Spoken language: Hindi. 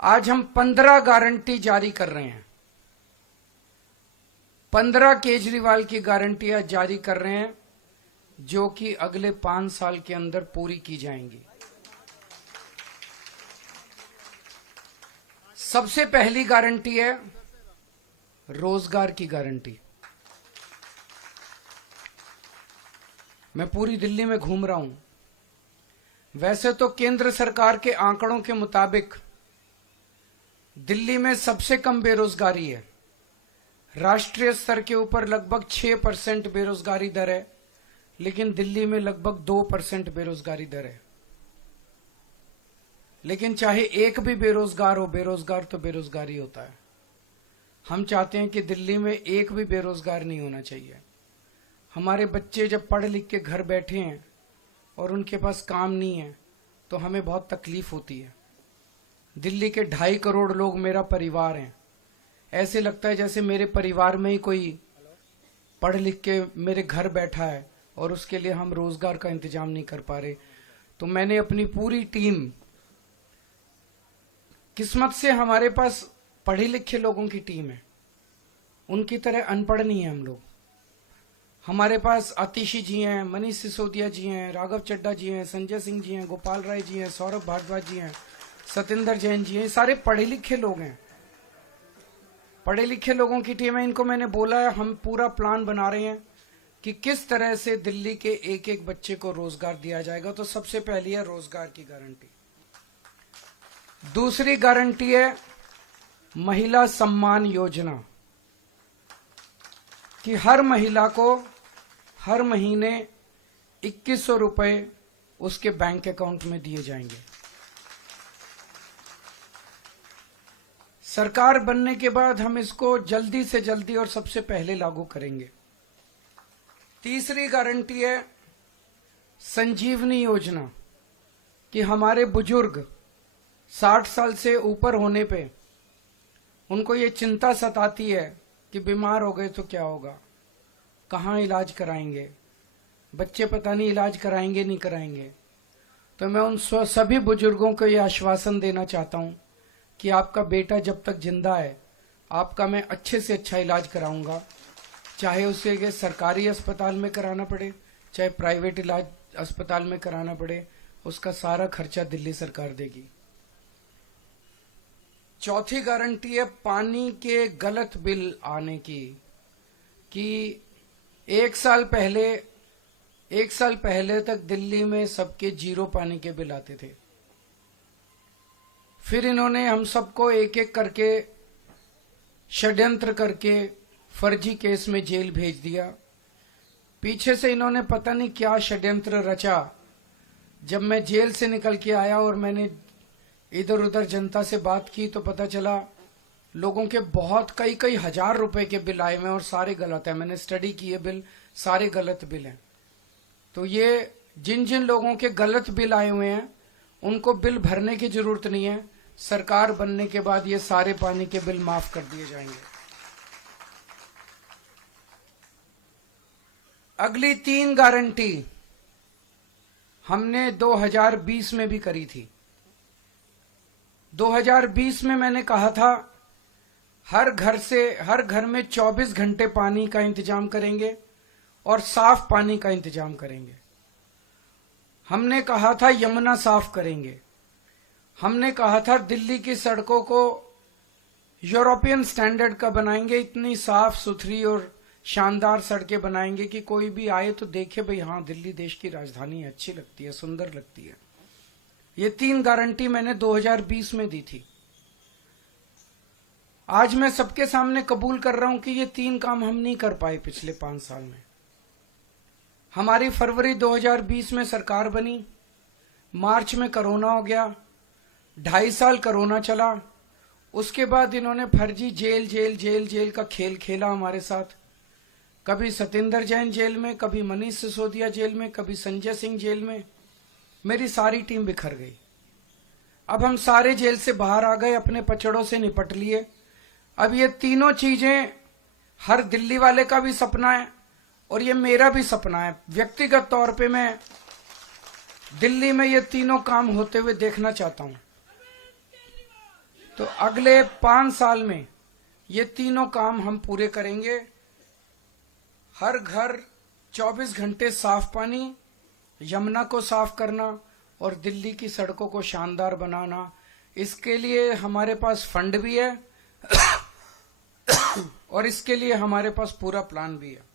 आज हम 15 गारंटी जारी कर रहे हैं। 15 केजरीवाल की गारंटी आज जारी कर रहे हैं, जो कि अगले 5 साल के अंदर पूरी की जाएंगी। सबसे पहली गारंटी है रोजगार की गारंटी। मैं पूरी दिल्ली में घूम रहा हूं। वैसे तो केंद्र सरकार के आंकड़ों के मुताबिक दिल्ली में सबसे कम बेरोजगारी है। राष्ट्रीय स्तर के ऊपर लगभग 6% बेरोजगारी दर है, लेकिन दिल्ली में लगभग 2% बेरोजगारी दर है। लेकिन चाहे एक भी बेरोजगार हो, बेरोजगार तो बेरोजगारी होता है। हम चाहते हैं कि दिल्ली में एक भी बेरोजगार नहीं होना चाहिए। हमारे बच्चे जब पढ़ लिख के घर बैठे हैं और उनके पास काम नहीं है तो हमें बहुत तकलीफ होती है। दिल्ली के 2.5 करोड़ लोग मेरा परिवार हैं। ऐसे लगता है जैसे मेरे परिवार में ही कोई पढ़ लिख के मेरे घर बैठा है और उसके लिए हम रोजगार का इंतजाम नहीं कर पा रहे। तो मैंने अपनी पूरी टीम, किस्मत से हमारे पास पढ़े लिखे लोगों की टीम है, उनकी तरह अनपढ़ नहीं है हम लोग। हमारे पास आतिशी जी हैं, मनीष सिसोदिया जी हैं, राघव चड्ढा जी हैं, संजय सिंह जी हैं, गोपाल राय जी हैं, सौरभ भारद्वाज जी हैं, सतेंद्र जैन जी हैं। सारे पढ़े लिखे लोग हैं, पढ़े लिखे लोगों की टीम है। इनको मैंने बोला है, हम पूरा प्लान बना रहे हैं कि किस तरह से दिल्ली के एक एक बच्चे को रोजगार दिया जाएगा। तो सबसे पहली है रोजगार की गारंटी। दूसरी गारंटी है महिला सम्मान योजना, कि हर महिला को हर महीने 2100 रुपए उसके बैंक अकाउंट में दिए जाएंगे। सरकार बनने के बाद हम इसको जल्दी से जल्दी और सबसे पहले लागू करेंगे। तीसरी गारंटी है संजीवनी योजना, कि हमारे बुजुर्ग 60 साल से ऊपर होने पे उनको ये चिंता सताती है कि बीमार हो गए तो क्या होगा, कहाँ इलाज कराएंगे, बच्चे पता नहीं इलाज कराएंगे नहीं कराएंगे। तो मैं उन सभी बुजुर्गों को ये आश्वासन देना चाहता हूं कि आपका बेटा जब तक जिंदा है आपका मैं अच्छे से अच्छा इलाज कराऊंगा, चाहे उसे सरकारी अस्पताल में कराना पड़े चाहे प्राइवेट इलाज अस्पताल में कराना पड़े, उसका सारा खर्चा दिल्ली सरकार देगी। चौथी गारंटी है पानी के गलत बिल आने की, कि एक साल पहले तक दिल्ली में सबके 0 पानी के बिल आते थे। फिर इन्होंने हम सबको एक एक करके षड्यंत्र करके फर्जी केस में जेल भेज दिया। पीछे से इन्होंने पता नहीं क्या षड्यंत्र रचा। जब मैं जेल से निकल के आया और मैंने इधर उधर जनता से बात की तो पता चला लोगों के बहुत कई हजार रुपए के बिल आए हुए हैं और सारे गलत है। मैंने स्टडी की है, बिल सारे गलत बिल हैं। तो ये जिन जिन लोगों के गलत बिल आए हुए हैं उनको बिल भरने की जरूरत नहीं है। सरकार बनने के बाद ये सारे पानी के बिल माफ कर दिए जाएंगे। अगली 3 गारंटी हमने 2020 में भी करी थी। 2020 में मैंने कहा था हर घर में 24 घंटे पानी का इंतजाम करेंगे और साफ पानी का इंतजाम करेंगे। हमने कहा था यमुना साफ करेंगे। हमने कहा था दिल्ली की सड़कों को यूरोपियन स्टैंडर्ड का बनाएंगे, इतनी साफ सुथरी और शानदार सड़कें बनाएंगे कि कोई भी आए तो देखे भाई हाँ दिल्ली देश की राजधानी है, अच्छी लगती है, सुंदर लगती है। ये 3 गारंटी मैंने 2020 में दी थी। आज मैं सबके सामने कबूल कर रहा हूं कि ये 3 काम हम नहीं कर पाए पिछले 5 साल में। हमारी फरवरी 2020 में सरकार बनी, मार्च में कोरोना हो गया, 2.5 साल कोरोना चला। उसके बाद इन्होंने फर्जी जेल का खेल खेला हमारे साथ। कभी सतेंद्र जैन जेल में, कभी मनीष सिसोदिया जेल में, कभी संजय सिंह जेल में। मेरी सारी टीम बिखर गई। अब हम सारे जेल से बाहर आ गए, अपने पचड़ों से निपट लिए। अब ये तीनों चीजें हर दिल्ली वाले का भी सपना है और ये मेरा भी सपना है। व्यक्तिगत तौर पे मैं दिल्ली में ये तीनों काम होते हुए देखना चाहता हूं। तो अगले 5 साल में ये तीनों काम हम पूरे करेंगे। हर घर 24 घंटे साफ पानी, यमुना को साफ करना और दिल्ली की सड़कों को शानदार बनाना। इसके लिए हमारे पास फंड भी है और इसके लिए हमारे पास पूरा प्लान भी है।